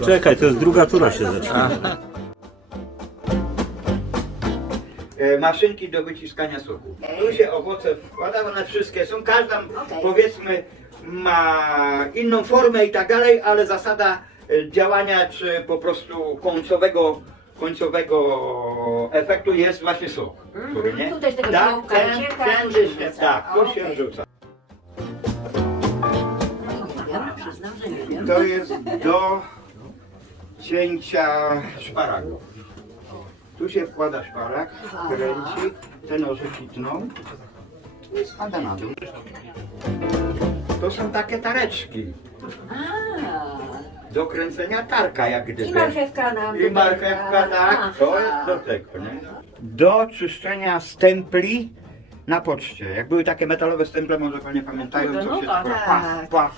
poczekaj, to jest druga tura się zaczyna. E, maszynki do wyciskania soku. Tu się owoce wkłada, one wszystkie są, każda powiedzmy ma inną formę i tak dalej, ale zasada e, działania czy po prostu końcowego, końcowego efektu jest właśnie sok. który, nie? Tutaj z tego tak, działka ten, tu się wrzuca. tak, tu się Okej. wrzuca. Wiem, przyznam, że nie wiem. To jest do cięcia szparagów. Tu się wkłada szparag, kręci, te nożyki tną i spada na dół. To są takie tareczki do kręcenia tarka jak gdyby. I marchewka nam I marchewka, tak, to jest do tego, nie? Do czyszczenia stempli na poczcie. Jak były takie metalowe stemple, może panie pamiętają, co No się tak. pach, pach.